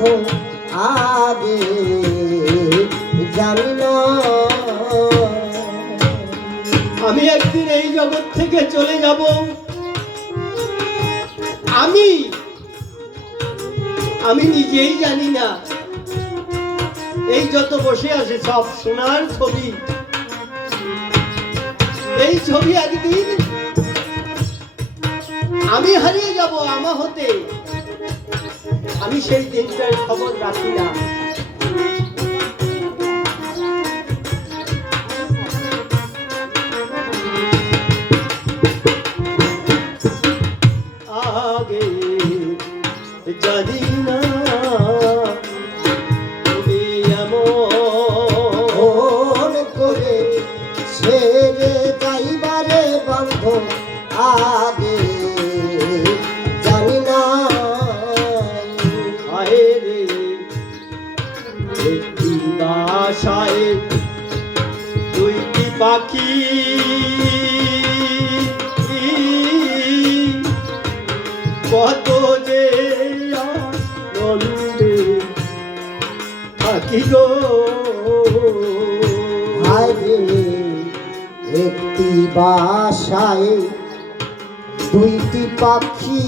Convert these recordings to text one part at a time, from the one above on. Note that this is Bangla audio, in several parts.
বন্ধু আগে জানি না। আমি একদিন এই জগৎ থেকে চলে যাব। আমি নিজেই জানি না। এই যত বসে আছে সব সোনার ছবি, এই ছবি একদিন আমি হারিয়ে যাব আমা হতে। আমি সেই দিনটার খবর রাখি না। আগে জানি না তুমি এমন করে ছেড়ে যাইবারে বন্ধু আগে জানি না। আয়ে রে একটি বাসায় দুইটি পাখি, কত যে আনন্দে থাকি গো। আরে একটি বাসায় দুইটি পাখি,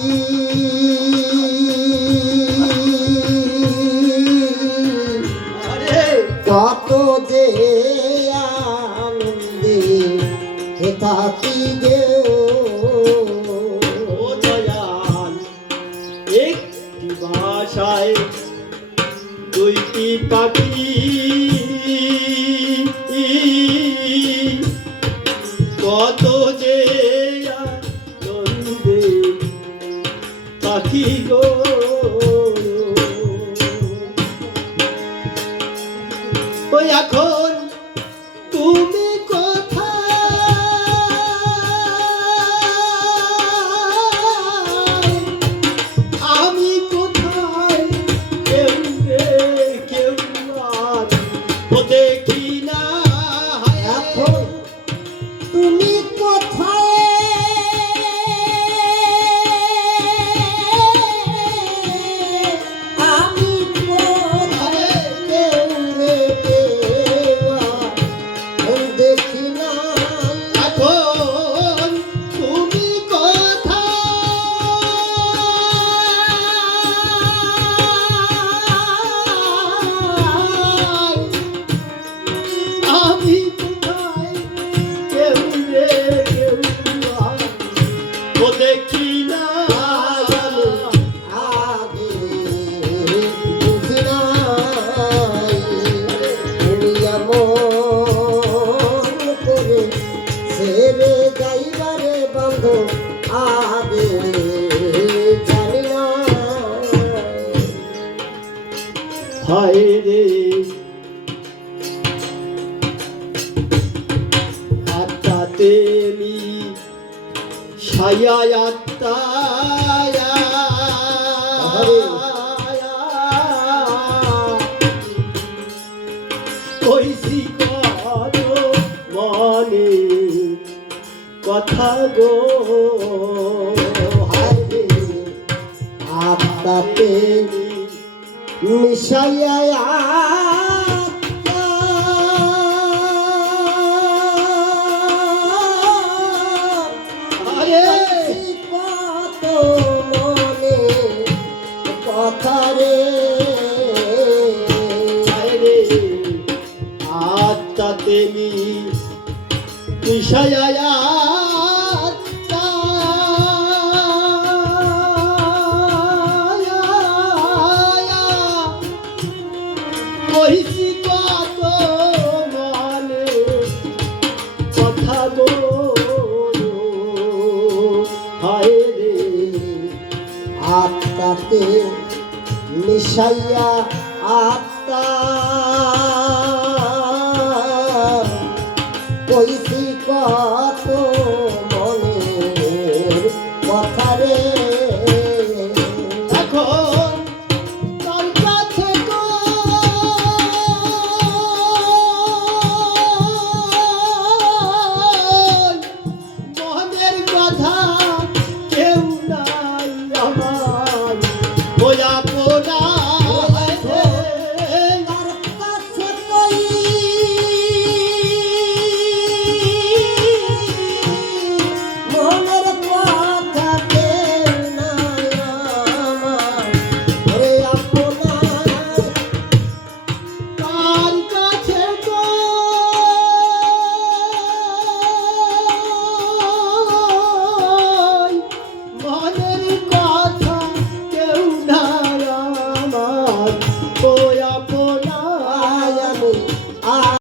আরে কত যে আনন্দে থাকি গে। ও দয়াল, একটি বাসায় দুইটি পাখি, কত যে আনন্দে থাকি গো। ওই এখন তুমি কোথায়, আমি কোথায়, কেউ রে কেউ আর ও দেখি না। এখন তুমি কোথায়, আমি কোথায়, কেউ রে কেউ আর দেখি না। এখন তুমি কোথায়, আমি কোথায়, কেউ রে কেউ আর ও দেখি না। আগে বুঝি নাই তুমি এমন করে ছেড়ে যাইবারে বন্ধু আগে জানি না। হায় রে আত্মাতে মি ছায়া আত্মা কইছি কত মনে কথা গো। আরে আত্মাতে মিশাইয়া আরে কত মনে কথা রে। রে আত্মাতে মি মিশায়া কইছি কত মনে কথা গো। হায় রে আত্মাতে মিশাইয়া আত্মা কইছি কত মনের কথা রে। এখন তোর কাছে মনের কথা কেউ নাই আমার, ওয়া পোড়া আমি